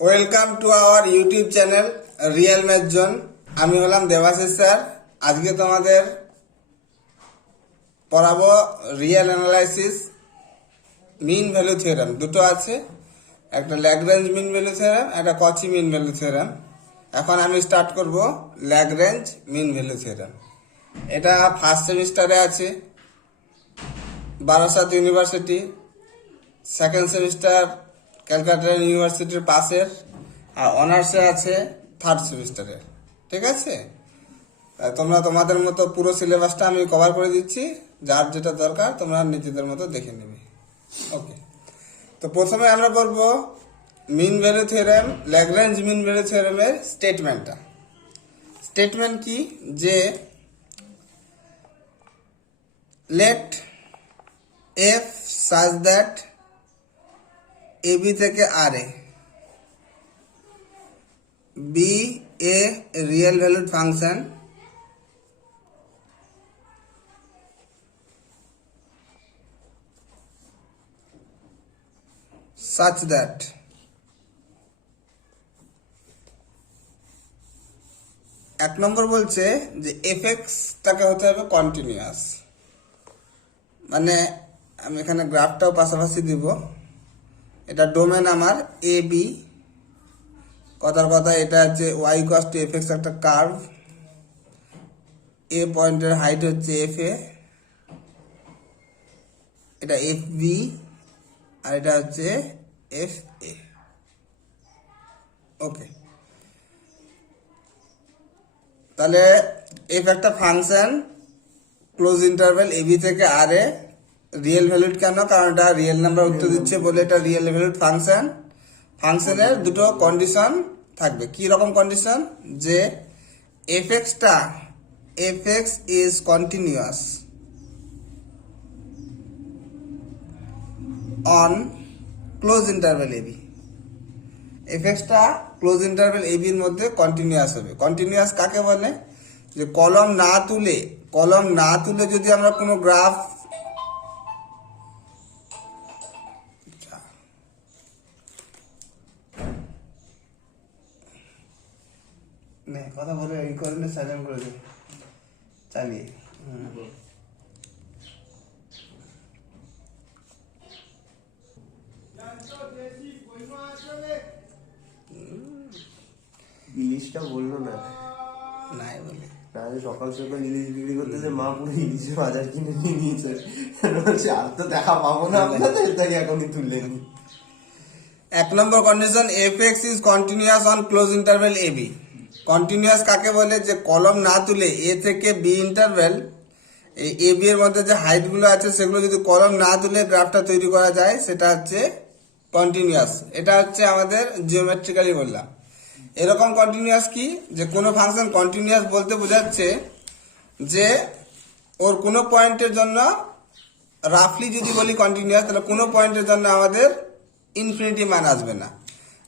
Welcome to our YouTube channel real math zone. আমি হলাম Debasish sir. আজকে তোমাদের পড়াবো real analysis mean value theorem. দুটো আছে, একটা ল্যাগ্রেঞ্জ মিন ভ্যালু থিওরেম, একটা কচি মিন ভ্যালু থিওরেম। এখন আমি স্টার্ট করব ল্যাগ্রেঞ্জ মিন ভ্যালু থিওরেম। এটা ফার্স্ট সেমিস্টারে আছে Barasat university, second semester Calcutta ইউনিভার্সিটির পাশের, আর অনার্সে আছে থার্ড সেমিস্টারে। ঠিক আছে, তোমরা তোমাদের মতো পুরো সিলেবাসটা আমি কভার করে দিচ্ছি, যার যেটা দরকার তোমরা নিজেদের মতো দেখে নেবে। ওকে, তো প্রথমে আমরা বলবো mean value theorem, Lagrange mean value থিওরেমের স্টেটমেন্টটা। স্টেটমেন্ট কি, যে let F such that A B থেকে R A be a real valued function such that এক নম্বর বলছে যে এফএক্সটাকে হতে হবে কন্টিনিউয়াস। মানে আমি এখানে গ্রাফটাও পাশাপাশি দিব। এটা ডোমেন আমার এ বি, কথার কথা এটা হচ্ছে y equals to f x একটা কার্ভ। এ পয়েন্টের হাইট হচ্ছে এফ এ, এটা এফ বি, আর এটা হচ্ছে এফ এ। ওকে, তাহলে এফ একটা ফাংশন ক্লোজ ইন্টারভ্যাল এবি থেকে আর এ, রিয়েল ভ্যালুড কেন? কারণ এটা রিয়েল নাম্বার উত্তর দিচ্ছে বলে এটা রিয়েল ভ্যালুড ফাংশন। ফাংশনের দুটো কন্ডিশন থাকবে। কি রকম কন্ডিশন? যে এফ এক্সটা F x is continuous on close interval A B. F এক্সটা ক্লোজ ইন্টারভ্যাল এবির মধ্যে কন্টিনিউয়াস হবে। কন্টিনিউয়াস কাকে বলে? যে কলম না তুলে যদি আমরা কোনো গ্রাফ কথা বলে এই করে সাইলেন্ট করে দেবে চালিয়ে। ইলিশটা বললো না, নাই বলে তাহলে সকাল সকাল ইলিশ বিক্রি করতেছে, মা পুরো ইলিশের বাজার কিনে নিয়ে নিয়েছে। বলছে আর তো দেখা পাবো না আপনাদের, তাই এখনই তুললেন। এক নম্বর condition, F x is continuous on close interval A B. Continuous কাকে বলে? যে কলম না তুলে এ থেকে বি ইন্টারভ্যাল এই এ বি এর মধ্যে যে হাইটগুলো আছে সেগুলো যদি কলম না তুলে গ্রাফটা তৈরি করা যায়, সেটা হচ্ছে কন্টিনিউয়াস। এটা হচ্ছে আমাদের জিওমেট্রিক্যালি বললাম। এরকম কন্টিনিউয়াস কি, যে কোনো ফাংশন কন্টিনিউয়াস বলতে বোঝাচ্ছে যে ওর কোনো পয়েন্টের জন্য, রাফলি যদি বলি কন্টিনিউয়াস, তাহলে কোনো পয়েন্টের জন্য আমাদের ইনফিনিটি মান আসবে না।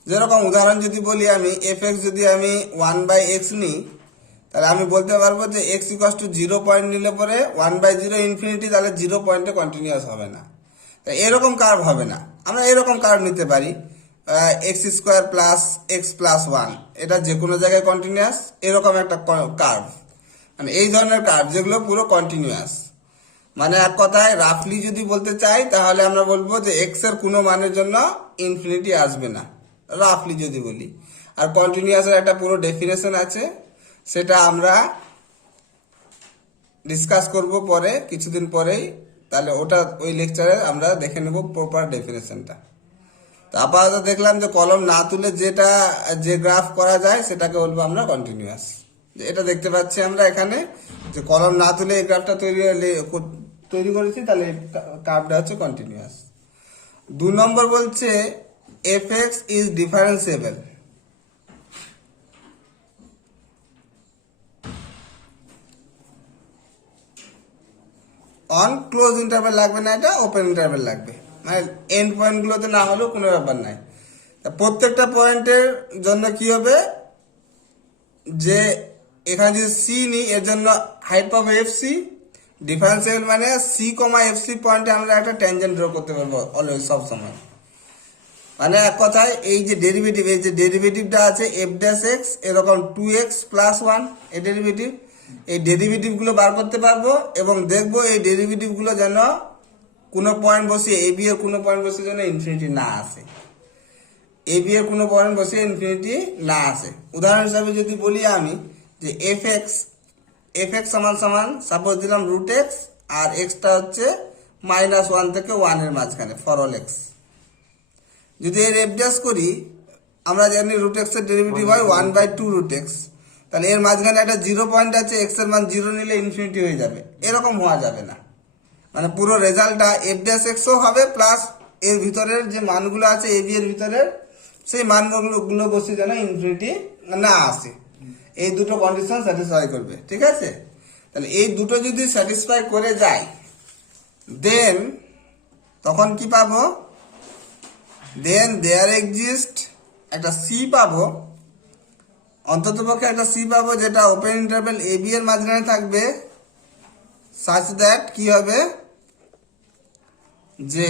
যেরকম উদাহরণ যদি বলি, আমি এফ এক্স যদি আমি 1/x নিই, তাহলে আমি বলতে পারবো যে এক্স ইকুয়ালস টু 0 পয়েন্ট নিলে পরে 1/0 ইনফিনিটি, তাহলে 0 পয়েন্টে কন্টিনিউয়াস হবে না। তাই এরকম কার্ভ হবে না। আমরা এরকম কার্ভ নিতে পারি, x square plus x plus 1, এটা যে কোনো জায়গায় কন্টিনিউয়াস। এরকম একটা কার্ভ, মানে এই ধরনের কার্ভ যেগুলো পুরো কন্টিনিউয়াস। মানে এক কথায় রাফলি যদি বলতে চাই, তাহলে আমরা বলবো যে এক্স এর কোনো মানের জন্য ইনফিনিটি আসবে না, রাফলি যদি বলি। আর কন্টিনিউয়াসের একটা পুরো ডেফিনেশন আছে, সেটা আমরা ডিসকাস করব পরে, কিছুদিন পরেই। তাহলে ওটা ওই লেকচারে আমরা দেখে নেব প্রপার ডেফিনেশনটা। তো আপাতত দেখলাম যে কলম না তুলে যে গ্রাফ করা যায় সেটাকে বলবো আমরা কন্টিনিউয়াস। এটা দেখতে পাচ্ছি আমরা এখানে, যে কলম না তুলে এই গ্রাফটা তৈরি করেছি, তাহলে কার্ভটা হচ্ছে কন্টিনিউয়াস। 2 নম্বর বলছে F x is differentiable on close interval লাগবে না, এটা ওপেন ইন্টারভ্যাল লাগবে। মানে এন্ড পয়েন্টগুলোতে না হলেও কোনো ব্যাপার নাই। প্রত্যেকটা পয়েন্টের জন্য কি হবে, যে এখানে যদি সি নিই, এর জন্য হাইট পাবো এফ সি। ডিফারেন্সিয়াল মানে সি কমা এফ সি পয়েন্টে আমরা একটা ট্যানজেন্ট ড্র করতে পারবো অলওয়েজ, সব সময়। মানে এক কথায় এই যে ডেরিভেটিভটা আছে এফ ড্যাশ এক্স এরকম 2x প্লাস 1 এই ডেরিভেটিভ গুলো বার করতে পারবো এবং দেখবো এই ডেরিভেটিভ গুলো যেন কোনো পয়েন্ট বসিয়ে এ বি এর কোনো পয়েন্ট বসিয়ে যেন ইনফিনিটি না আসে, এ বি এর কোনো পয়েন্ট বসিয়ে ইনফিনিটি না আসে। উদাহরণ হিসাবে যদি বলি আমি যে এফ এক্স সমান সমান সাপোজ দিলাম রুট এক্স আর এক্সটা হচ্ছে -1 থেকে 1 এর মাঝখানে ফর অল এক্স। যদি এর এফ ড্যাশ করি আমরা জানি রুট এক্স এর ডেরিভেটিভ হয় 1/2 রুট এক্স, তাহলে এর মাঝখানে একটা 0 পয়েন্ট আছে, এক্স এর মান 0 নিলে ইনফিনিটি হয়ে যাবে, এরকম হওয়া যাবে না। মানে পুরো রেজাল্টটা এফ ড্যাশ এক্সও হবে প্লাস এর ভিতরের যে মানগুলো আছে এ বি এর ভিতরের সেই মানগুলো বসে যেন ইনফিনিটি না আসে, এই দুটো কন্ডিশন স্যাটিসফাই করবে। ঠিক আছে, তাহলে এই দুটো যদি স্যাটিসফাই করে যায় দেন তখন কি পাবো, দেন দেয়ার এক্সিস্ট একটা সি পাবো, অন্ততপক্ষে একটা সি পাবো যেটা ওপেন ইন্টারভ্যাল এ বি এর মাঝখানে থাকবে, সাচ দ্যাট কি হবে যে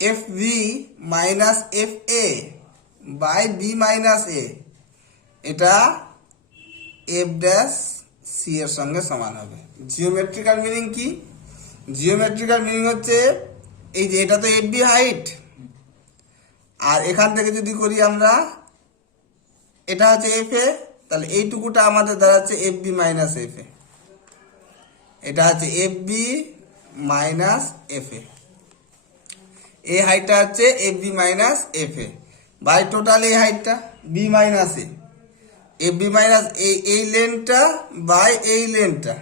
F B minus F A by B minus A এটা এফ ড্যাশ সি এর সঙ্গে সমান হবে। জিওমেট্রিক্যাল মিনিং কি? জিওমেট্রিক্যাল মিনিং হচ্ছে এই যে এটা তো এফ বি হাইট, আর এখান থেকে যদি করি আমরা এটা হচ্ছে এফ এ, তাহলে এইটুকুটা আমাদের দাঁড়াচ্ছে f B minus F a, এটা হচ্ছে f B minus F a, এই হাইটটা হচ্ছে f B minus F A by total এই হাইটটা বি মাইনাস এ, এফ বি মাইনাস এই লেনটা বাই এই লেনটা।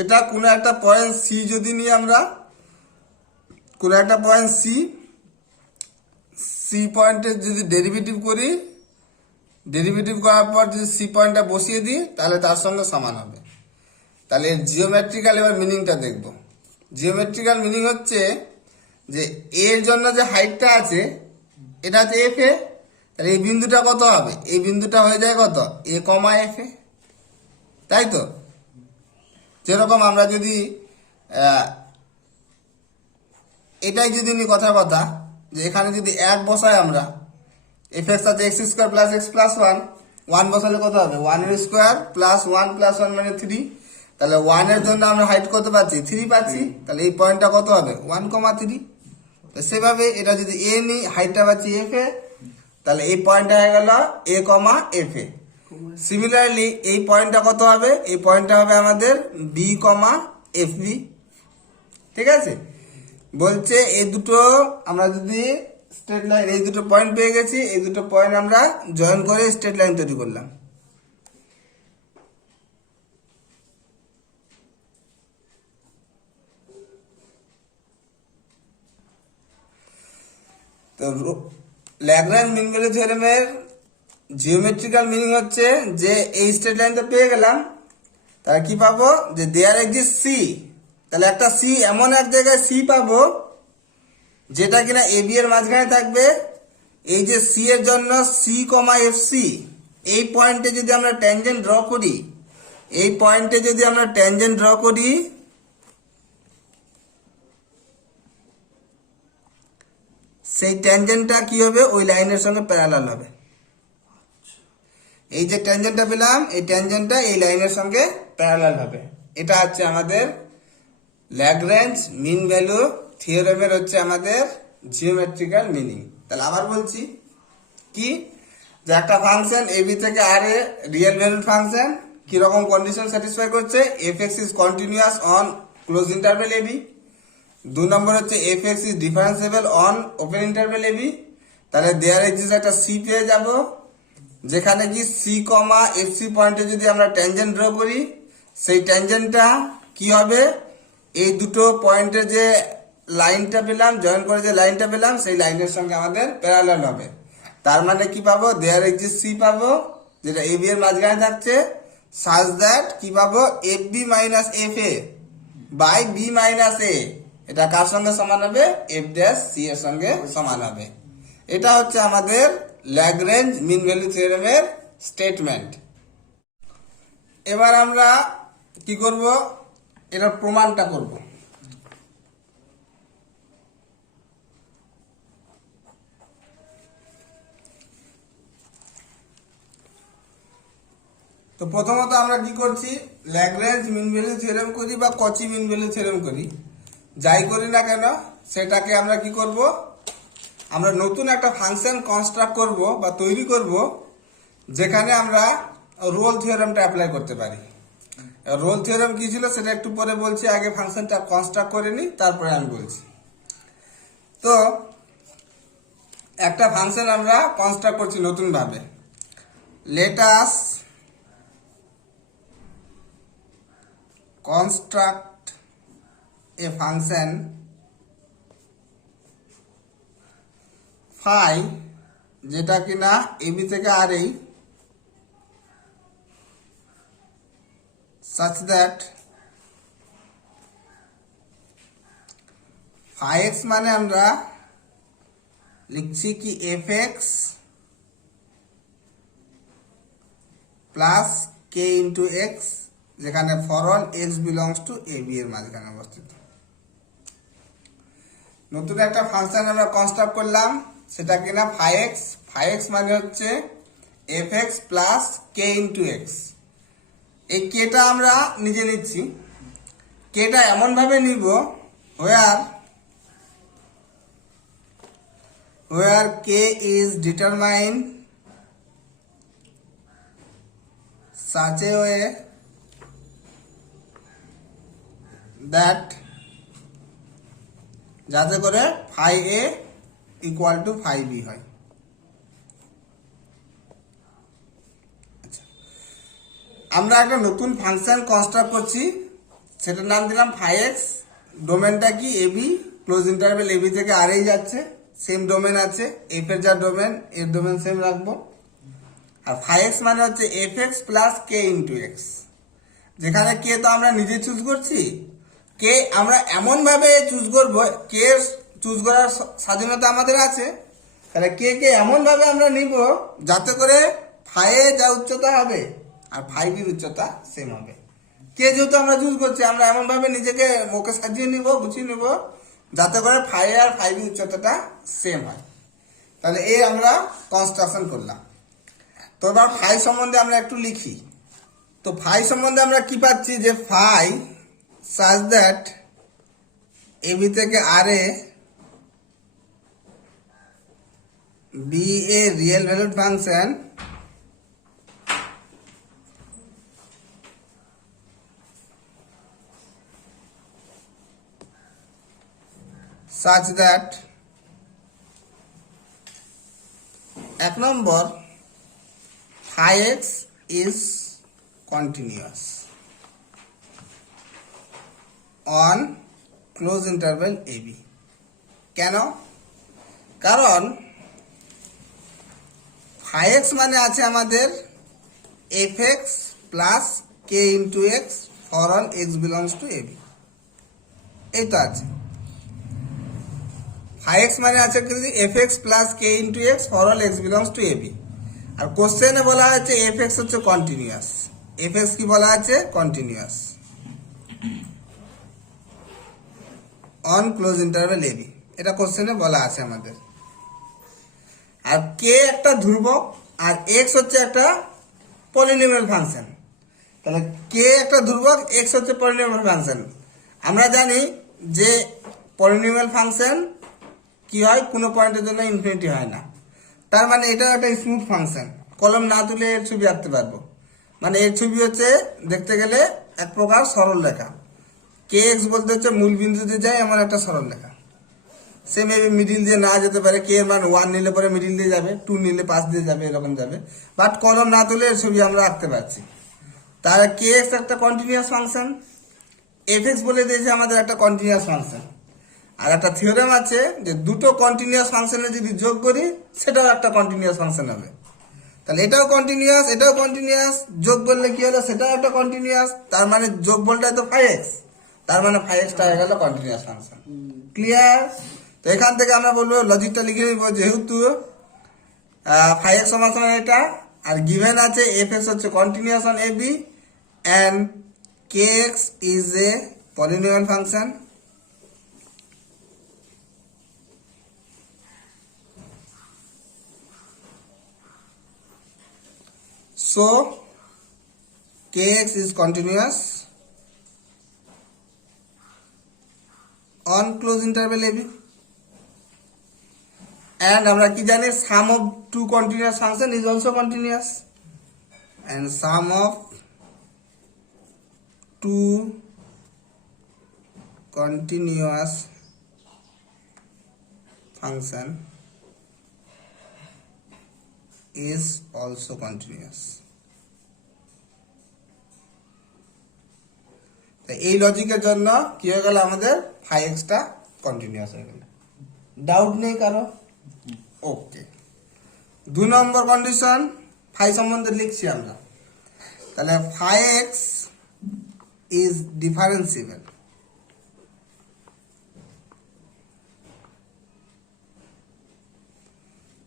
এটা কোনো একটা পয়েন্ট সি যদি নিই আমরা, কোনো একটা পয়েন্ট সি পয়েন্টের যদি ডেরিভেটিভ করি, ডেরিভেটিভ করার পর যদি সি পয়েন্টটা বসিয়ে দিই তাহলে তার সঙ্গে সমান হবে। তাহলে জিওমেট্রিক্যাল এবার মিনিংটা দেখব। জিওমেট্রিক্যাল মিনিং হচ্ছে যে এর জন্য যে হাইটটা আছে এটা হচ্ছে এফ এ, তাহলে এই বিন্দুটা কত হবে, এই বিন্দুটা হয়ে যায় কত এ কমা এফ এ, তাই তো? যেরকম আমরা যদি এটাই যদি নি কথা যে এখানে যদি 1 বসাই আমরা, এফ এক্স আছে x square plus x plus 1 বসালে কত হবে 1 এর স্কোয়ার প্লাস 1 প্লাস 1 মানে 3, তাহলে 1 এর জন্য আমরা হাইট কত পাচ্ছি 3 পাচ্ছি, তাহলে এই পয়েন্টটা কত হবে 1,3। তো সেভাবে এটা যদি এ নি হাইটটা পাচ্ছি এফ এ, তাহলে এই পয়েন্টটা হয়ে গেল এ কমা এফ এ। সিমিলারলি এই পয়েন্টটা কত হবে, এই পয়েন্টটা হবে আমাদের বি কমা এফ বি। ঠিক আছে, বলছে এই দুটো আমরা যদি স্ট্রেট লাইন, এই দুটো পয়েন্ট পেয়ে গেছি, এই দুটো পয়েন্ট আমরা জয়েন করে স্ট্রেট লাইন তৈরি করলাম। তো ল্যাগ্রাঞ্জ মিন ভ্যালু থিওরেমের জিওমেট্রিক্যাল মিনিং হচ্ছে যে এই স্ট্রেট লাইনটা পেয়ে গেলাম, তাহলে কি পাবো যে দেয়ার এক্সিস্ট সি, তাহলে একটা সি এমন এক জায়গায় সি পাবো যেটা কিনা এ বি এর মাঝখানে থাকবে। এই যে সি এর জন্য সি কমা এফ সি, এই পয়েন্টে যদি আমরা ট্যানজেন্ট ড্র করি, এই পয়েন্টে যদি আমরা ট্যানজেন্ট ড্র করি, সেই ট্যানজেন্টটা কি হবে ওই লাইনের সঙ্গে প্যারালাল হবে। এই যে ট্যানজেন্টটা পেলাম, এই ট্যানজেন্টটা এই লাইনের সঙ্গে প্যারালাল হবে। এটা হচ্ছে আমাদের ল্যাগ্রাঞ্জ মিন ভ্যালু থিওরেমের হচ্ছে আমাদের জিওমেট্রিক্যাল মিনিং। তাহলে আবার বলছি কি, যে একটা ফাংশন এ বি থেকে R a real valued function কিরকম কন্ডিশন স্যাটিসফাই করছে, f x is continuous on close interval a b. 2 number হচ্ছে f x is differentiable on open interval a b. তাহলে দেয়ার এক্সিস্ট একটা C পেয়ে যাব, যেখানে কি সি কমা এফ সি পয়েন্টে যদি আমরা ট্যানজেন্ট ড্র করি, সেই ট্যানজেন্টটা কি হবে, এই দুটো পয়েন্টে যে লাইনটা পেলাম, জয়েন করে যে লাইনটা পেলাম, সেই লাইনের সঙ্গে আমাদের প্যারালাল হবে। তার মানে কি পাবো, দেয়ার এক্সিস্ট সি পাবো যেটা এ বি এর মাঝখানে থাকছে, সাজ দ্যাট কি পাবো F B minus F A by B minus A, এটা কার সঙ্গে সমান হবে, এফ ড্যাশ সি এর সঙ্গে সমান হবে। এটা হচ্ছে আমাদের ল্যাগ্রেঞ্জ মিন ভ্যালু থিওরেমের স্টেটমেন্ট। এবার আমরা কি করব, এটার প্রমাণটা করব। তো প্রথমত আমরা কি করছি, ল্যাগ্রেঞ্জ মিন ভ্যালু থিওরেম করি বা কচি মিন ভ্যালু থিওরেম করি, যাই করি না কেন সেটাকে আমরা কি করব, আমরা নতুন একটা ফাংশন কনস্ট্রাক্ট করব বা তৈরি করব, যেখানে আমরা রোল থিওরেমটা অ্যাপ্লাই করতে পারি। রোল থিওরেম কি ছিল সেটা একটু পরে বলছি, আগে ফাংশনটা কনস্ট্রাক্ট করে নিই, তারপরে আমি বলছি। তো একটা ফাংশন আমরা কনস্ট্রাক্ট করছি নতুন ভাবে। Let us construct a function phi, যেটা কিনা এবি থেকে আর এই, such that phi x মানে আমরা লিখছি কি fx plus k into X, যেখানে for all x belongs to A B এর মাঝখানে অবস্থিত। নতুন একটা ফাংশন আমরা কনস্ট্রাক্ট করলাম, সেটা কিনা phi x। phi x মানে হচ্ছে fx plus k into x. এই কেটা আমরা নিজে নিচ্ছি, কেটা এমন ভাবে নিব where k is determined such a way that যাতে করে phi a equal to phi b হয়। আমরা একটা নতুন ফাংশন কনস্ট্রাক্ট করছি, সেটার নাম দিলাম phi x। ডোমেনটা কি এবি, ক্লোজ ইন্টারভ্যাল এবি থেকে আর এই যাচ্ছে, সেম ডোমেন আছে, এফ এর যা ডোমেন এর ডোমেন সেম রাখবো। আর phi x মানে হচ্ছে fx plus k into X, যেখানে কে তো আমরা নিজে চুজ করছি, কে আমরা এমন ভাবে চুজ করবো, কে চুজ করার স্বাধীনতা আমাদের আছে, তাহলে কে এমন ভাবে আমরা নিব যাতে করে phi এ যা উচ্চতা হবে আর phi b উচ্চতা সেম হবে। কে যেহেতু আমরা চুজ করছি, আমরা এমন ভাবে নিজেকে ওকে সাজিয়ে নিব, গুছিয়ে নিব, যাতে করে phi a আর phi b উচ্চতাটা সেম হয়। তাহলে এই আমরা কনস্ট্রাকশন করলাম। তো এবার phi সম্বন্ধে আমরা একটু লিখি। তো phi সম্বন্ধে আমরা কি পাচ্ছি, যে phi such that ab থেকে r A be a real valued function such that এক নম্বর phi x is continuous on close interval ab। কেন? কারণ phi x মানে আছে আমাদের fx plus k into X for all x belongs two ab। এই তো আছে phi x মানে আছে কি fx plus k into X for all x belongs two ab। আর কোশ্চেনে বলা হয়েছে fx হচ্ছে কন্টিনিউয়াস। fx কি বলা আছে? Continuous on close interval ab, এটা কোশ্চেনে বলা আছে আমাদের। আর k একটা ধ্রুবক আর x হচ্ছে একটা পলিনোমিয়াল ফাংশন। তাহলে k একটা ধ্রুবক, x হচ্ছে পলিনোমিয়াল ফাংশন। আমরা জানি যে পলিনোমিয়াল ফাংশন কি হয়, কোনো পয়েন্টের জন্য ইনফিনিটি হয় না। তার মানে এটা একটা স্মুথ ফাংশন, কলম না তুলে এর ছবি আঁকতে পারবো। মানে এর ছবি হচ্ছে দেখতে গেলে এক প্রকার সরল রেখা। কে এক্স বলতে হচ্ছে মূল বিন্দুতে যায় এমন একটা সরল রেখা। সে মেবি মিডিল দিয়ে না যেতে পারে, কে এর মান 1 নিলে পরে মিডিল দিয়ে যাবে, 2 নিলে পাশ দিয়ে যাবে, এরকম যাবে। বাট কলম না তুলে এর ছবি আমরা আঁকতে পারছি। তাহলে কে এক্স একটা কন্টিনিউয়াস ফাংশন, এফ এক্স বলে দিয়েছে আমাদের একটা কন্টিনিউয়াস ফাংশন। আর একটা থিওরেম আছে যে দুটো কন্টিনিউয়াস ফাংশনে যদি যোগ করি সেটাও একটা কন্টিনিউয়াস ফাংশন হবে। তাহলে এটাও কন্টিনিউয়াস, এটাও কন্টিনিউয়াস, যোগ করলে কি হলো, সেটাও একটা কন্টিনিউয়াস। তার মানে যোগ বলটাই তো phi x, তার মানে phi x টা হয়ে গেল কন্টিনিউয়াস ফাংশন। ক্লিয়ার? তো এখান থেকে আমরা বলবো, লজিকটা লিখে নিব, যেহেতু phi x সমান সমান এটা, আর গিভেন আছে fx হচ্ছে continuous on ab and kx is a polynomial function. So kx is continuous on closed interval ab, and আমরা কি জানি sum of two continuous function is also continuous, and sum of two continuous function is also continuous. তো এই লজিকের জন্য কি হয়ে গেল আমাদের ফাই এক্সটা কন্টিনিউয়াস হয়ে গেল। ডাউট নেই কারো? ওকে। 2 নম্বর কন্ডিশন ফাই সম্বন্ধে লিখছি আমরা। তাহলে phi X is differentiable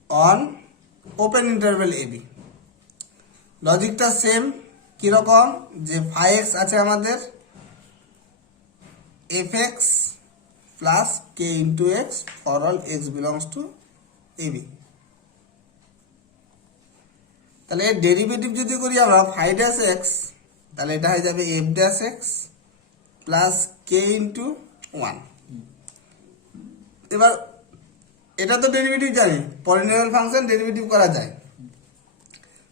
on open interval A B. লজিকটা সেম, কিরকম, যে ফাই এক্স আছে আমাদের F X plus K into X for all X belongs to A B. তাহলে এর ডেরিভেটিভ যদি করি আমরা ফাই ড্যাশ এক্স, তাহলে এটা হয়ে যাবে f dash X plus K into 1। এবার এটা তো ডেরিভেটিভ জানি, পলিনোমিয়াল ফাংশন ডেরিভেটিভ করা যায়।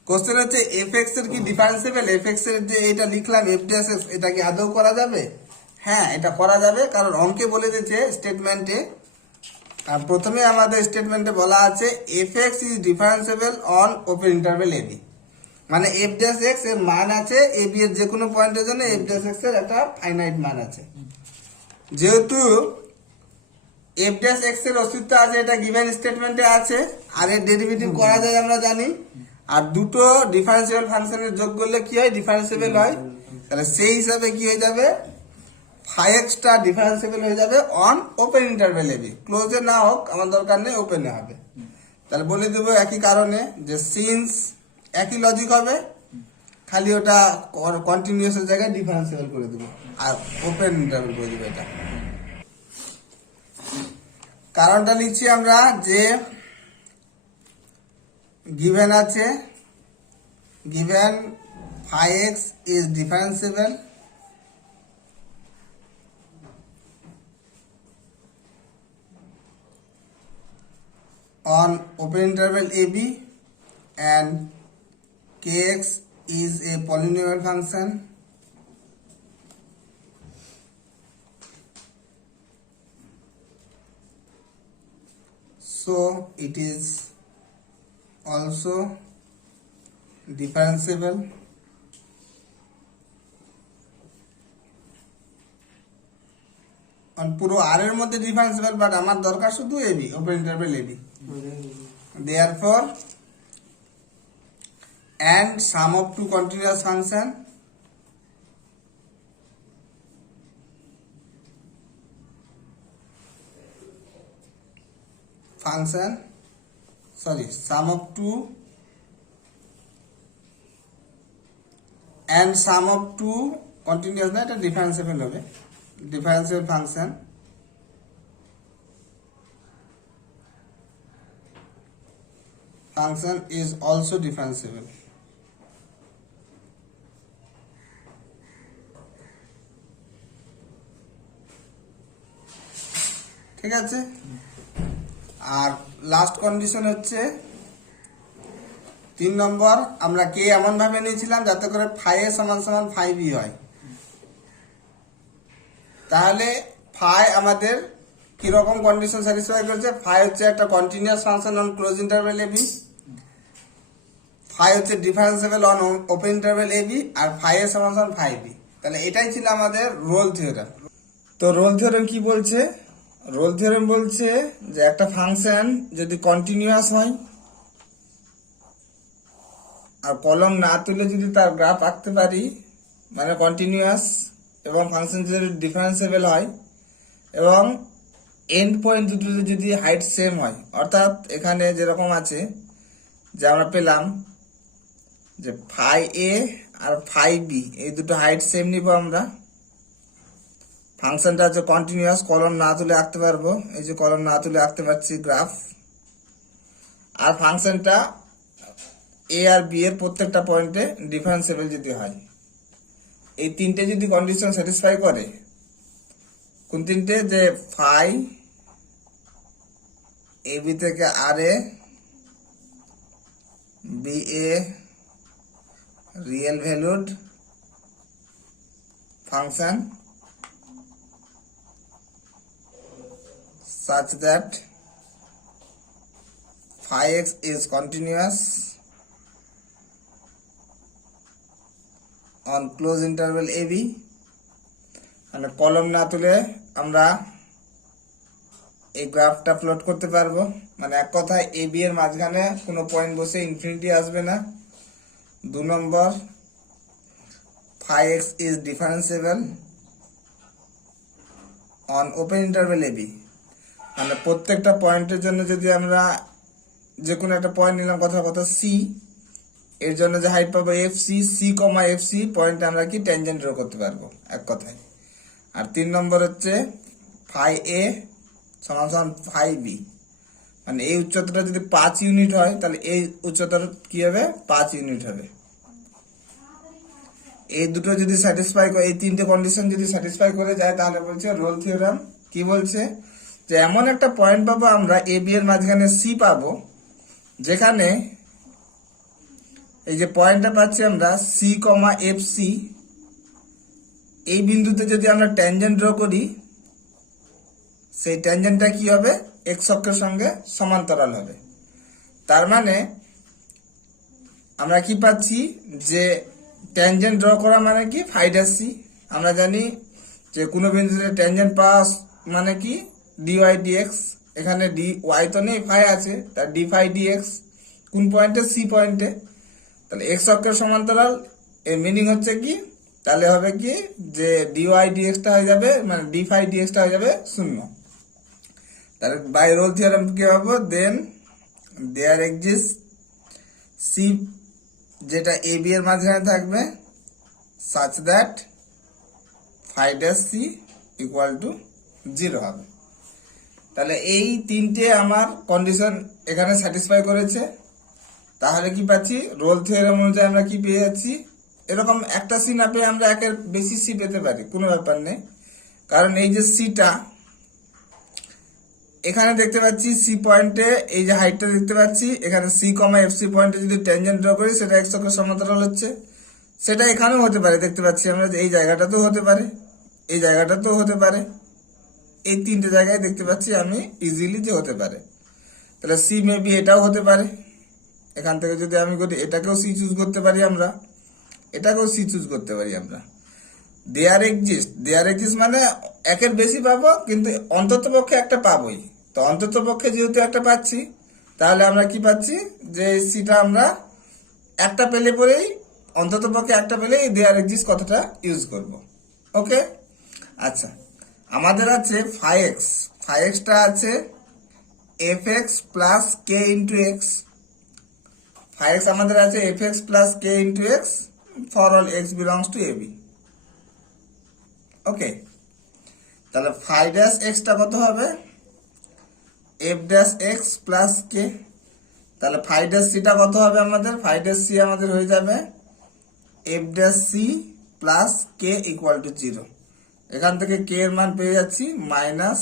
কোশ্চেন হচ্ছে এফ এক্স এর কি ডিফারেন্সিবল? এফ এক্স এর যে এটা লিখলাম এফ ড্যাশ এক্স, এটা কি আদৌ করা যাবে? হ্যাঁ, এটা করা যাবে, কারণ অঙ্কে বলে দিয়েছে স্টেটমেন্টে। আর প্রথমে আমাদের স্টেটমেন্টে বলা আছে F x is differentiable on open interval A B, মানে এফ ড্যাশ এক্স এর মান আছে এবি এর যে কোনো পয়েন্টের জন্য এফ ড্যাশ এক্স এর একটা ফাইনাইট মান আছে। যেহেতু এফ ড্যাশ এক্স এর অস্তিত্ব আছে, এটা গিভেন স্টেটমেন্টে আছে, আর এর ডেরিভেটিভ করা যায় আমরা জানি। আর দুটো ডিফারেন্সিয়াল ফাংশনের যোগ করলে কি হয়? ডিফারেন্সিবল হয়। তাহলে সেই হিসাবে কি হয়ে যাবে? ফাই এক্সটা ডিফারেন্সিবল হয়ে যাবে অন ওপেন ইন্টারভেল এবি। ক্লোজে না হোক আমার দরকার নেই, ওপেনে হবে। তাহলে বলে দেবো একই কারণে যে সিন্স একই লজিক হবে, খালি ওটা কন্টিনিউয়াসের জায়গায় ডিফারেন্সিবল করে দেবো আর ওপেন ইন্টারভেল করে দেবো। এটা কারণটা লিখছি আমরা, যে গিভেন আছে, given phi X is differentiable on open interval AB and kx is a polynomial function so it is also differentiable on পুরো আর এর মধ্যে ডিফারেন্সিবল, বাট আমার দরকার শুধু a b, open interval a b. Therefore, and sum of two continuous function sum of two and sum of two continuous, না এটা ডিফারেন্সিবল হবে, ডিফারেন্সিবল function is also differentiable. ঠিক আছে। আর লাস্ট কন্ডিশন হচ্ছে 3 নম্বর, আমরা কে এমন ভাবে নিয়েছিলাম যাতে করে ফাই এ সমান সমান ফাই বি হয়। তাহলে ফাই আমাদের কিরকম কন্ডিশন স্যাটিসফাই করছে? ফাই হচ্ছে একটা continuous function on close interval A B, phi হচ্ছে differentiable on open interval A B, আর ফাই এর সমান সমান ফাই বি। তাহলে এটাই ছিল আমাদের রোল থিওরেম। তো রোল থিওরেম কি বলছে? রোল থিওরেম বলছে যে একটা ফাংশন যদি কন্টিনিউয়াস হয় আর কলম না তুলে যদি তার গ্রাফ আঁকতে পারি, মানে কন্টিনিউয়াস, এবং ফাংশন যদি ডিফারেন্সিবল হয় এবং এন্ড পয়েন্ট দুটো যদি হাইট সেম হয়, অর্থাৎ এখানে যেরকম আছে যে আমরা পেলাম যে ফাই এ আর ফাই বি এই দুটো হাইট সেম নিব আমরা, ফাংশনটা হচ্ছে কন্টিনিউয়াস, কলম না তুলে আঁকতে পারবো, এই যে কলম না তুলে আঁকতে পারছি গ্রাফ, আর ফাংশনটা এ আর বি এর প্রত্যেকটা পয়েন্টে ডিফারেন্সিবল যদি হয়, এই তিনটে যদি কন্ডিশন স্যাটিসফাই করে, কোন তিনটে, যে ফাই এ বি থেকে R A be a real valued function such that phi x is continuous on closed interval ab, মানে কলম না তুলে আমরা এই গ্রাফটা প্লট করতে পারবো। মানে এক কথায় এ বি এর মাঝখানে কোনো পয়েন্ট বসে ইনফিনিটি আসবে না। 2 নম্বর, phi x is differentiable on open interval ab, মানে প্রত্যেকটা পয়েন্টের জন্য যদি আমরা যে কোনো একটা পয়েন্ট নিলাম, কথা সি, এর জন্য যে হাইট পাবো F C, c comma F C পয়েন্টে আমরা কি ট্যানজেন্ট ড্র করতে পারবো এক কথায়। আর 3 নম্বর হচ্ছে ফাই এ সমান সমান ফাই বি, মানে এই উচ্চতাটা যদি 5 ইউনিট হয় তাহলে এই উচ্চতার কি হবে, 5 ইউনিট হবে। এই দুটো যদি স্যাটিসফাই করে, এই তিনটে কন্ডিশন যদি স্যাটিসফাই করে যায়, তাহলে বলছে রোল থিওরাম কি বলছে, যে এমন একটা পয়েন্ট পাবো আমরা এ বি এর মাঝখানে সি পাবো, যেখানে এই যে পয়েন্টটা পাচ্ছি আমরা সি কমা এফ সি, এই বিন্দুতে যদি আমরা ট্যানজেন্ট ড্র করি, সেই ট্যানজেন্টটা কি হবে, এক্স অক্ষের সঙ্গে সমান্তরাল হবে। তার মানে আমরা কি পাচ্ছি, যে ট্যানজেন্ট ড্র করা মানে কি, ফাই ড্যাশ সি। আমরা জানি যে কোনো বিন্দুতে ট্যানজেন্ট পাস মানে কি, ডিওয়াই ডিএক্স। এখানে ডি ওয়াই তো নেই, ফাই আছে, তার ডি ফাই ডিএক্স কোন পয়েন্টে, সি পয়েন্টে। তাহলে এক্স অক্ষের সমান্তরাল, এর মিনিং হচ্ছে কি, তাহলে হবে কি, যে ডিওয়াই ডিএক্সটা হয়ে যাবে, মানে ডি ফাই ডিএক্সটা হয়ে যাবে 0। তাহলে বাই রোল থিওরাম কি পাবো, দেন দেয়ার এক্সিস্ট সি, যেটা এ বি এর মাঝখানে থাকবে, such that phi dash c equal to 0 হবে। তাহলে এই তিনটে আমার কন্ডিশন এখানে স্যাটিসফাই করেছে। তাহলে কি পাচ্ছি, রোল থিওরাম অনুযায়ী আমরা কি পেয়ে যাচ্ছি, এরকম একটা সি না পেয়ে আমরা একের বেশি সি পেতে পারি, কোনো ব্যাপার নেই। কারণ এই যে সিটা এখানে দেখতে পাচ্ছি, সি পয়েন্টে এই যে হাইটটা দেখতে পাচ্ছি, এখানে সি কমা এফ সি পয়েন্টে যদি ট্যানজেন্ট ড্র করি, সেটা এক্স অক্ষের সমান্তরাল হচ্ছে। সেটা এখানেও হতে পারে, দেখতে পাচ্ছি আমরা যে এই জায়গাটাতেও হতে পারে, এই জায়গাটাতেও হতে পারে, এই তিনটে জায়গায় দেখতে পাচ্ছি আমি ইজিলি যে হতে পারে। তাহলে সি মেবি এটাও হতে পারে। এখান থেকে যদি আমি করি, এটাকেও সি চুজ করতে পারি আমরা, এটাকেও সি চুজ করতে পারি আমরা। দেয়ার এক্সিস্ট মানে একের বেশি পাবো, কিন্তু অন্তত পক্ষে একটা পাবোই। তো অন্তত পক্ষে যেহেতু একটা পাচ্ছি, তাহলে আমরা কি পাচ্ছি, যে সিটা আমরা একটা পেলে পরেই, অন্তত পক্ষে একটা পেলেই দেয়ার এক্সিস্ট কথাটা ইউজ করব। ওকে, আচ্ছা, আমাদের আছে ফাই এক্সটা আছে F X plus K into X. Phi X আমাদের আছে F X plus K into X for all X belongs to A B. Okay, তাহলে ফাই ড্যাশ এক্সটা কত হবে, F dash X plus K. তাহলে ফাই ড্যাশ সিটা কত হবে আমাদের, ফাই ড্যাশ সি আমাদের হয়ে যাবে f dash c plus k equal to 0। এখান থেকে কে এর মান পেয়ে যাচ্ছি মাইনাস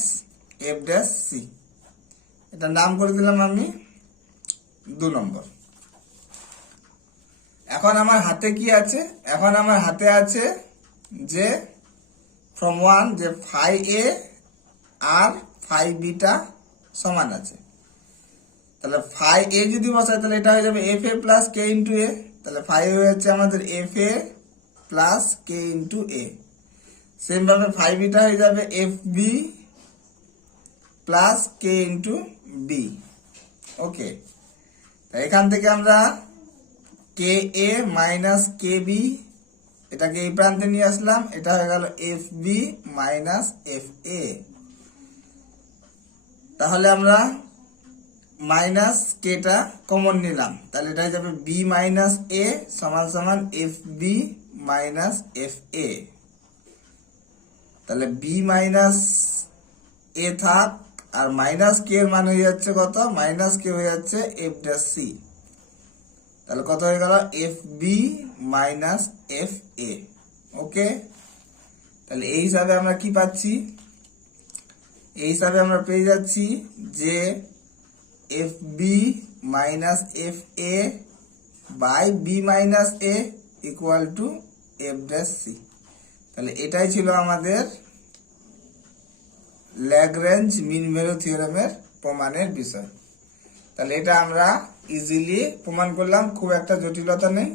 এফ ড্যাশ সি। এটা নাম করে দিলাম আমি 2 নম্বর। এখন আমার হাতে কি আছে, এখন আমার হাতে আছে যে ফ্রম 1 যে ফাই এ আর ফাই বিটা সমান আছে। তাহলে ফাই এ যদি বসাই, তাহলে এটা হয়ে যাবে F A plus K into A. তাহলে ফাই হয়ে যাচ্ছে আমাদের F A plus K into A. Same ভাবে ফাই বিটা হয়ে যাবে F B plus K into B. Okay, এখান থেকে আমরা কে এ মাইনাস কে বি, এটাকে এই প্রান্তে নিয়ে আসলাম, এটা হয়ে গেল F B minus F a. তাহলে আমরা মাইনাস কেটা কমন নিলাম, তাহলে এটা হয়ে যাবে বি মাইনাস এ সমান সমান f B minus F a. তাহলে বি মাইনাস এ থাক, আর মাইনাস কে এর মান হয়ে যাচ্ছে কত, মাইনাস কে হয়ে যাচ্ছে এফ ড্যাশ সি। তাহলে কত হয়ে গেল, F B minus F A. Okay, তাহলে এই হিসাবে আমরা কি পাচ্ছি, এই হিসাবে আমরা পেয়ে যাচ্ছি যে F B minus F A by B minus a equal to f dash c. তাহলে এটাই ছিল আমাদের ল্যাগ্রেঞ্জ মিন ভ্যালু থিওরেমের প্রমাণের বিষয়। তাহলে এটা আমরা ইজিলি প্রমাণ করলাম, খুব একটা জটিলতা নেই।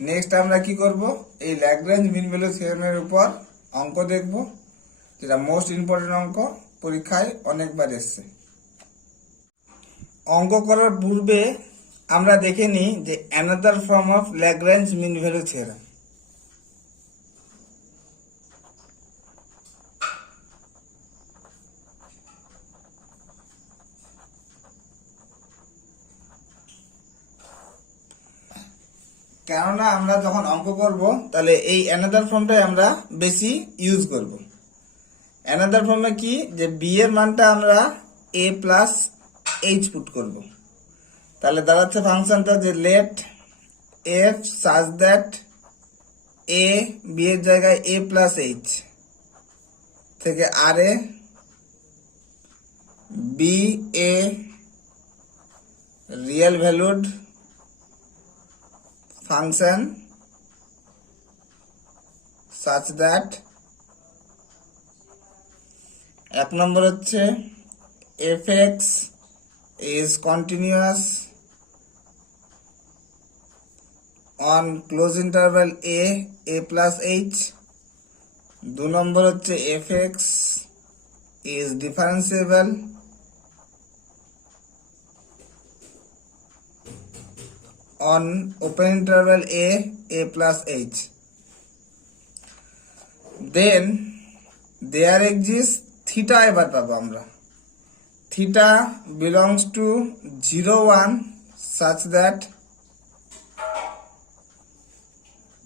নেক্সট আমরা কি করব, এই ল্যাগ্রেঞ্জ মিন ভ্যালু থিওরেমের উপর অঙ্ক দেখব, যেটা মোস্ট ইম্পর্টেন্ট অঙ্ক, পরীক্ষায় অনেকবার এসছে। অঙ্ক করার পূর্বে আমরা দেখে নিই যে another form of Lagrange mean value theorem. কেননা আমরা যখন অঙ্ক করব তাহলে এই অ্যানাদার ফর্মটাই আমরা বেশি ইউজ করব। অ্যানাদার ফর্মে কি, যে বি এর মানটা আমরা এ প্লাস এইচ পুট করব। তাহলে দাঁড়াচ্ছে ফাংশনটা যে let F such that A B এর জায়গায় এ প্লাস এইচ থেকে R A be a real valued function such that এক নম্বর হচ্ছে fx is continuous on close interval a plus h। দু নম্বর হচ্ছে fx is differentiable on open interval a plus h। Then there exists theta এবার পাবো আমরা, theta belongs to 0 1 such that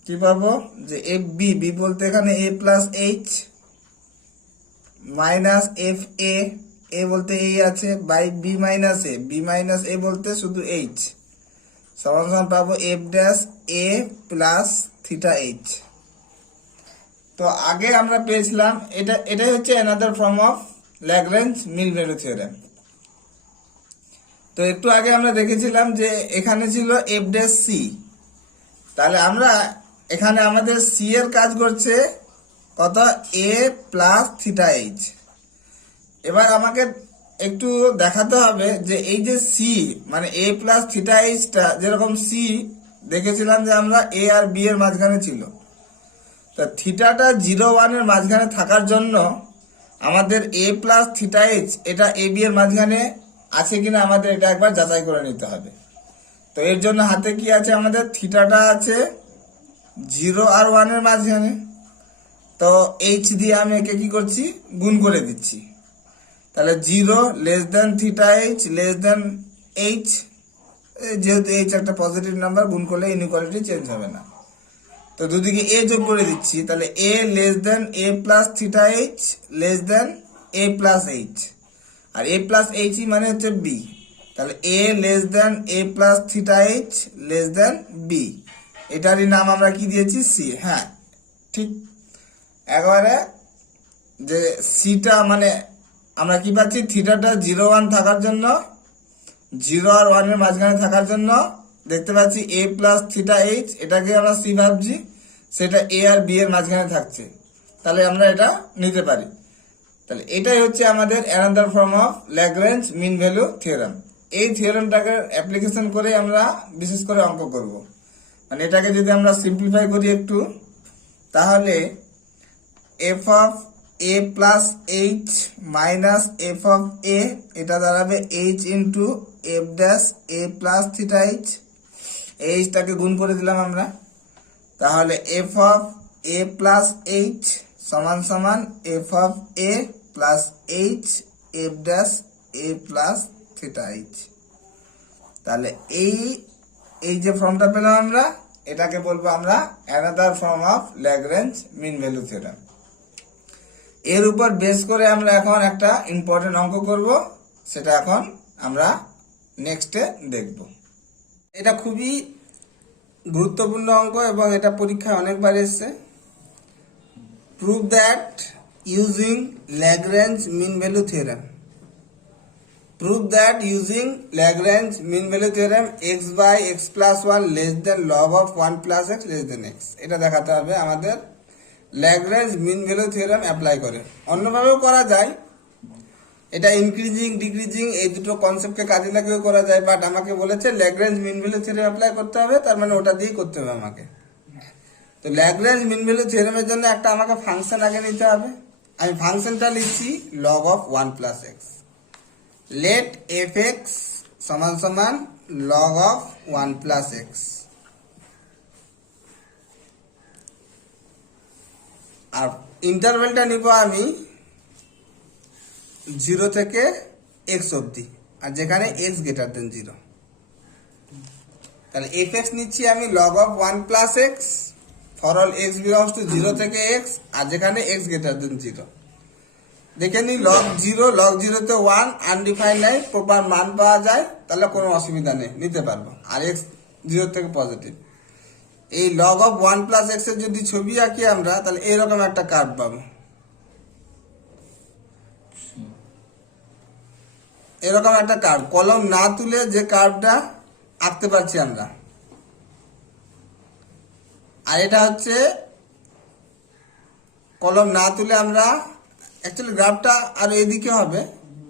কি পাবো, যে এফ বি, বি বলতে এখানে A plus H minus F A, A বলতে এই আছে, by B minus A, B minus A বলতে শুধু এইচ, সমান সমান পাবো এফ ড্যাশ এ প্লাস থিটা এইচ। তো আগে আমরা পেয়েছিলাম এটাই হচ্ছে another form of Lagrange mean value theorem. তো একটু আগে আমরা দেখেছিলাম যে এখানে ছিল এফ ড্যাশ সি, তাহলে আমরা এখানে আমাদের সি এর কাজ করছে কত, এ প্লাস থিটা এইচ। এবার আমাকে একটু দেখাতে হবে যে এই যে সি মানে এ প্লাস থিটা এইচটা, যেরকম সি দেখেছিলাম যে আমরা এ আর বি এর মাঝখানে ছিল, তো থিটাটা 0 1 এর মাঝখানে থাকার জন্য আমাদের এ প্লাস থিটা এইচ এটা এ বি এর মাঝখানে আছে কিনা আমাদের এটা একবার যাচাই করে নিতে হবে। তো এর জন্য হাতে কি আছে, আমাদের থিটাটা আছে 0 আর 1 এর মাঝখানে, তো এইচ দিয়ে আমি একে কি করছি, গুণ করে দিচ্ছি। তাহলে 0 less than theta H less দেন এইচ, যেহেতু এইচ একটা পজিটিভ নাম্বার, গুণ করলে ইনইকুয়ালিটি চেঞ্জ হবে না। তো দুদিকে এ যোগ করে দিচ্ছি, তাহলে A less than A plus theta H less than A plus H, আর এ প্লাস এইচ মানে হচ্ছে বি, তাহলে A less than A plus theta H less than B, এটারই নাম আমরা কি দিয়েছি, সি। হ্যাঁ ঠিক, একবারে যে সিটা মানে আমরা কি পাচ্ছি, থিটাটা 0 1 থাকার জন্য, 0 আর 1 এর মাঝখানে থাকার জন্য দেখতে পাচ্ছি এ প্লাস থিটা এইচ, এটাকে আমরা সি ভাবছি, সেটা এ আর বি এর মাঝখানে থাকছে, তাহলে আমরা এটা নিতে পারি। তাহলে এটাই হচ্ছে আমাদের another form of Lagrange mean value theorem. এই থিওরেমটাকে অ্যাপ্লিকেশন করে আমরা বিশেষ করে অঙ্ক করব। মানে এটাকে যদি আমরা সিম্পলিফাই করি একটু, তাহলে F of A plus H minus F of A, এটা দাঁড়াবে এইচ ইন্টু এফ ড্যাশ এ প্লাস থিটা এইচ, এইচটাকে গুণ করে দিলাম আমরা, তাহলে F of A plus H সমান সমান F of A plus H F dash A plus theta H. তাহলে এই যে ফর্মটা পেলাম আমরা, এটাকে বলবো আমরা another form of Lagrange mean value theorem. এর উপর বেস করে আমরা এখন একটা ইম্পর্টেন্ট অঙ্ক করব, সেটা এখন আমরা নেক্সটে দেখব। এটা খুবই গুরুত্বপূর্ণ অঙ্ক এবং এটা পরীক্ষায় অনেকবার এসছে। Prove that using Lagrange mean value theorem, prove that using Lagrange mean value theorem x by x plus one less than log of one plus x less than x, এটা দেখাতে হবে আমাদের Lagrange mean value theorem apply করে। অন্যভাবেও করা যায়, এটা increasing decreasing এই দুটো কনসেপ্টকে কাজে লাগিয়েও করা যায়, বাট আমাকে বলেছে Lagrange mean value theorem apply করতে হবে, তার মানে ওটা দিয়েই করতে হবে আমাকে। তো ল্যাগ্রেঞ্জ মিন ভ্যালু থিওরেমের জন্য একটা আমাকে ফাংশন আগে নিতে হবে। আমি ফাংশনটা লিখছি log of one plus X, let F X সমান সমান log of one plus X. আর ইন্টারভেলটা নিব আমি 0 থেকে x অবধি, আর যেখানে x গ্রেটার দেন 0। তাহলে এফ এক্স নিচ্ছি আমি log of one plus x for all X belongs two 0 থেকে x, আর যেখানে x গ্রেটার দেন 0। দেখে নি লগ 0 তে 1 আনডিফাইন্ড নাই, প্রপার মান পাওয়া যায়, তাহলে কোনো অসুবিধা নেই, নিতে পারবো। আর x 0 থেকে পজিটিভ। এই log of one plus x এর যদি ছবি আঁকি আমরা, তাহলে এইরকম একটা কার্ভ পাবো, এরকম একটা কার্ভ। কলম না তুলে যে কার্ভটা আঁকতে পারছি আমরা, আর এটা হচ্ছে কলম না তুলে আমরা অ্যাকচুয়ালি গ্রাফটা আর এদিকে হবে,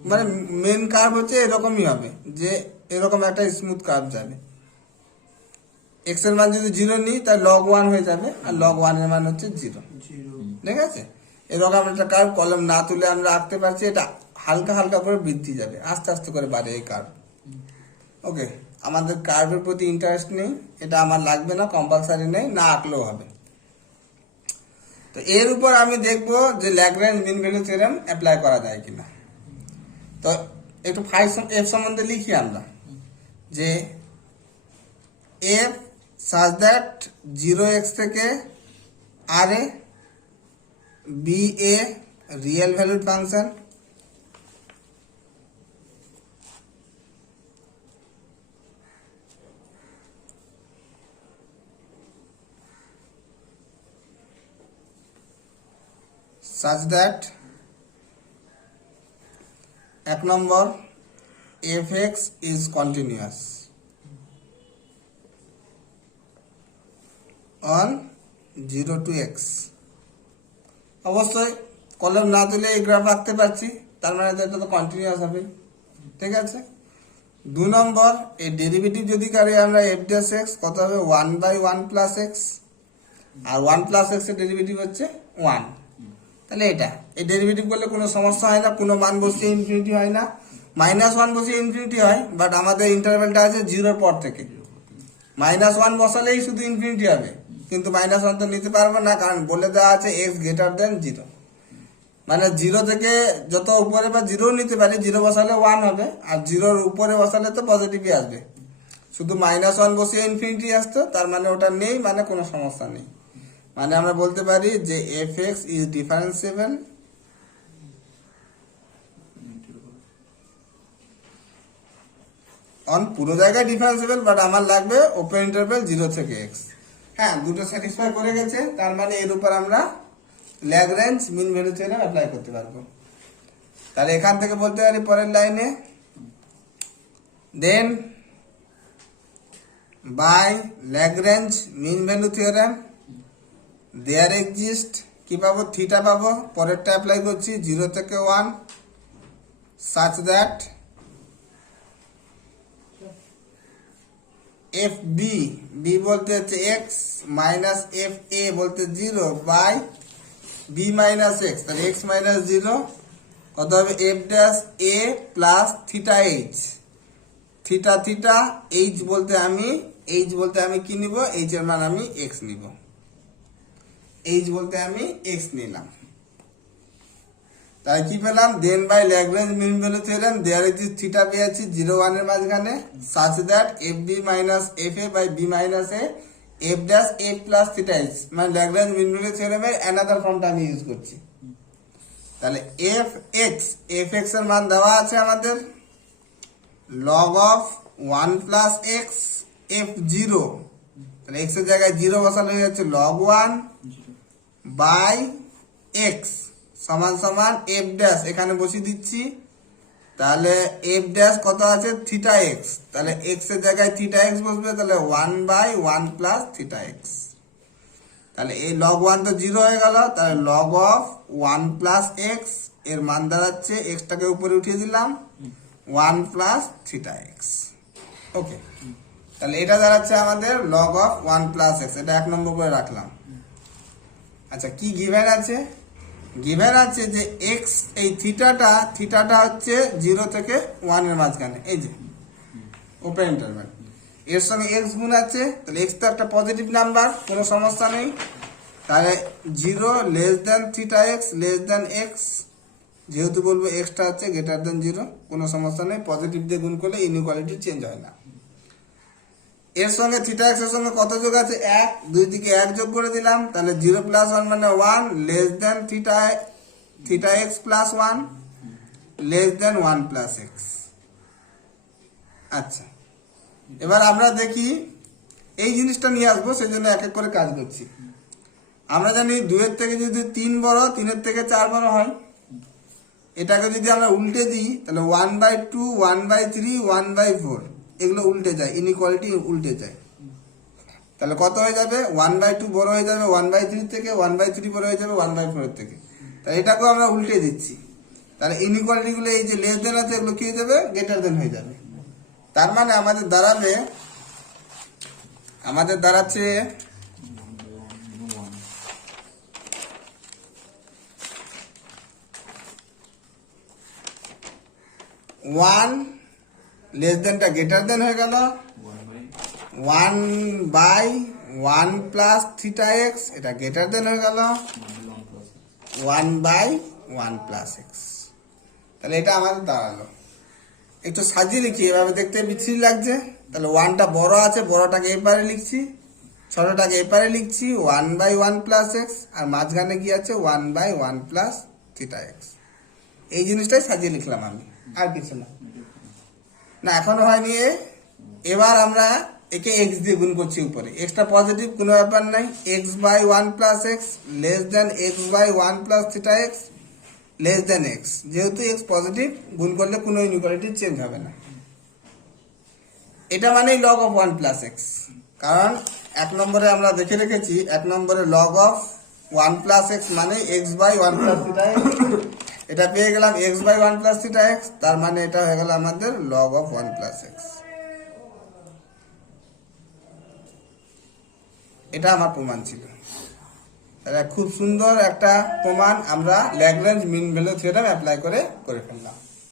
মানে মেন কার্ভ হচ্ছে এরকমই হবে, যে এরকম একটা স্মুথ কার্ভ যাবে। এক্স এর মান যদি 0 নিই তাহলে লগ 1 হয়ে যাবে, আর লগ 1 এর মান হচ্ছে 0। ঠিক আছে, এরকম একটা কার্ভ কলম না তুলে আমরা আঁকতে পারছি। এটা হালকা হালকা করে বৃদ্ধি যাবে, আস্তে আস্তে করে বাড়ে এই কার্ভ। ওকে, আমাদের কার্ভের প্রতি ইন্টারেস্ট নেই, এটা আমার লাগবে না, কম্পালসারি নেই, না আঁকলেও হবে। তো এর উপর আমি দেখব যে Lagrange mean value theorem apply করা যায় কিনা। তো একটু এফ সম্বন্ধে লিখি আমরা, যে এফ সাচ দ্যাট 0x থেকে R A be a real valued function, such that এক নম্বর fx is continuous on 0 to x। অবশ্যই কলম না তুলে এই গ্রাফ আঁকতে পারছি, তার মানে তো এটা তো কন্টিনিউয়াস হবে। ঠিক আছে, 2 নম্বর এই ডেরিভেটিভ যদি করি আমরা f dash x কত হবে 1/1 প্লাস এক্স, আর 1 প্লাস এক্স এর ডেরিভেটিভ হচ্ছে 1। তাহলে এটা এই ডেরিভেটিভ করলে কোনো সমস্যা হয় না, কোনো মান বসিয়ে ইনফিনিটি হয় না, -1 বসিয়ে ইনফিনিটি হয়, বাট আমাদের ইন্টারভ্যালটা আছে 0 পর থেকে। -1 বসালেই শুধু ইনফিনিটি হবে, কিন্তু -1 তো নিতে পারবো না, কারণ বলে দেওয়া আছে এক্স গ্রেটার দেন 0। মানে 0 থেকে যত উপরে বা 0 নিতে পারি, 0 বসালে 1 হবে, আর 0-র উপরে বসালে তো পজিটিভই আসবে। শুধু -1 বসিয়ে ইনফিনিটি আসতো, তার মানে ওটা নেই, মানে কোনো সমস্যা নেই। মানে আমরা বলতে পারি যে fx is differentiable অন পুরো জায়গায় ডিফারেন্সিয়েবল, বাট আমার লাগবে ওপেন ইন্টারভ্যাল 0 থেকে x। হ্যাঁ, দুটো স্যাটিসফাই করে গেছে, তার মানে এর উপর আমরা Lagrange mean value theorem apply করতে পারবো। তাহলে এখান থেকে বলতে পারি পরের লাইনে, then by Lagrange mean value theorem there exist, কি পাবো, থিটা পাবো। পরেরটা অ্যাপ্লাই করছি 0 থেকে 1, such that F b, B বলতে হচ্ছে এক্স, মাইনাস এফ এ বলতে 0 বাই বি মাইনাস এক্স। তাহলে এক্স মাইনাস 0 কত হবে, এফ ড্যাশ এ plus theta h. Theta theta h বলতে আমি কি নিব, এইচ এর মান আমি এক্স নিব, এইচ বলতে আমি এক্স নিলাম। তাই কি পেলাম, then by Lagrange mean value theorem there is theta পেয়েছি 0 1 এর মাঝখানে, such that F B minus F A by B minus A F dash A plus theta H, মানে ল্যাগ্রেঞ্জ মিন ভ্যালু থিওরেমের অ্যানাদার ফর্মটা আমি ইউজ করছি। তাহলে F x এর মান দেওয়া আছে আমাদের log of 1 plus x F 0, তাহলে এক্স এর জায়গায় 0 বসালে হয়ে যাচ্ছে লগ 1 বাই এক্স সমান সমান এফ ড্যাশ এখানে বসিয়ে দিচ্ছি। তাহলে এফ ড্যাশ কত আছে থিটা এক্স, তাহলে এক্স এর জায়গায় থিটা এক্স বসবে, তাহলে 1/1 প্লাস থিটা এক্স। তাহলে এই লগ 1 তো 0 হয়ে গেল, তাহলে লগ অফ 1 প্লাস এক্স এর মান দাঁড়াচ্ছে, এক্সটাকে উপরে উঠিয়ে দিলাম 1 প্লাস থিটা এক্স। ওকে, তাহলে এটা দাঁড়াচ্ছে আমাদের লগ অফ 1 প্লাস এক্স, এটা 1 নম্বর করে রাখলাম। আচ্ছা, কি গিভেন আছে? গিভেন আছে যে এক্স এই থিটাটা হচ্ছে 0 থেকে 1 এর মাঝখানে, এই যে ওপেন ইন্টারভ্যাল, এর সঙ্গে এক্স গুণ আছে, তাহলে এক্স তো একটা পজিটিভ নাম্বার, কোনো সমস্যা নেই। তাহলে 0 less than theta x less than x, যেহেতু বলবো এক্সটা হচ্ছে গ্রেটার দেন 0, কোনো সমস্যা নেই, পজিটিভ দিয়ে গুণ করলে ইনইকুয়ালিটি চেঞ্জ হয় না। এর সঙ্গে থিটা এক্স এর সঙ্গে কত যোগ আছে 1, দুই দিকে 1 যোগ করে দিলাম, তাহলে 0 প্লাস 1 মানে 1 less than theta x plus 1 less than 1 plus x. আচ্ছা, এবার আমরা দেখি এই জিনিসটা নিয়ে আসবো, সেই জন্য এক এক করে কাজ করছি। আমরা জানি 2 এর থেকে যদি 3 বড়, 3 এর থেকে 4 বড় হয়, এটাকে যদি আমরা উল্টে দিই তাহলে 1/2 1/3 1/4 এগুলো উল্টে যায়, ইনইকুয়ালিটি উল্টে যায়। তাহলে কত হয়ে যাবে 1/2 বড় হয়ে যাবে 1/3 থেকে, 1/3 বড় হয়ে যাবে 1/4 এর থেকে। তাহলে এটাকেও আমরা উল্টে দিচ্ছি, তাহলে ইনইকুয়ালিটি গুলো এই যে লেস দেন আছে এগুলো কি হয়ে যাবে গ্রেটার দেন হয়ে যাবে। তার মানে আমাদের দাঁড়াচ্ছে 1 লেস দেনটা গ্রেটার দেন হয়ে গেল, 1/1 প্লাস থিটা এক্স এটা গ্রেটার দেন হয়ে গেল 1/1 প্লাস এক্স। তাহলে এটা আমাদের দাঁড়ালো। একটু সাজিয়ে লিখি, এভাবে দেখতে বিচ্ছিরি লাগছে। তাহলে 1টা বড় আছে, বড়টাকে এপারে লিখছি, ছোটটাকে এপারে লিখছি 1/1 প্লাস এক্স, আর মাঝখানে কি আছে 1/1 প্লাস থিটা এক্স। এই জিনিসটাই সাজিয়ে লিখলাম আমি, আর কিছু না। না, এখনো হয়নি। এবার আমরা একে এক্স দিয়ে গুণ করছি উপরে, এক্সটা পজিটিভ কোনো ব্যাপার নাই, x/1 প্লাস এক্স লেস দেন x/1 plus theta x less than x, যেহেতু এক্স পজিটিভ গুণ করলে কোনো ইনইকুয়ালিটি চেঞ্জ হবে না। এটা মানেই লগ অফ 1 প্লাস এক্স, কারণ 1 নম্বরে আমরা দেখে রেখেছি 1 নম্বরে লগ অফ 1 প্লাস এক্স মানে x/1 প্লাস থিটা এক্স, এটা পেয়ে গেলাম x/1 প্লাস থিটা এক্স, তার মানে এটা হয়ে গেল আমাদের লগ অফ 1 প্লাস এক্স। এটা আমার প্রমাণ ছিল। তাহলে খুব সুন্দর একটা প্রমাণ আমরা Lagrange mean value theorem apply করে ফেললাম।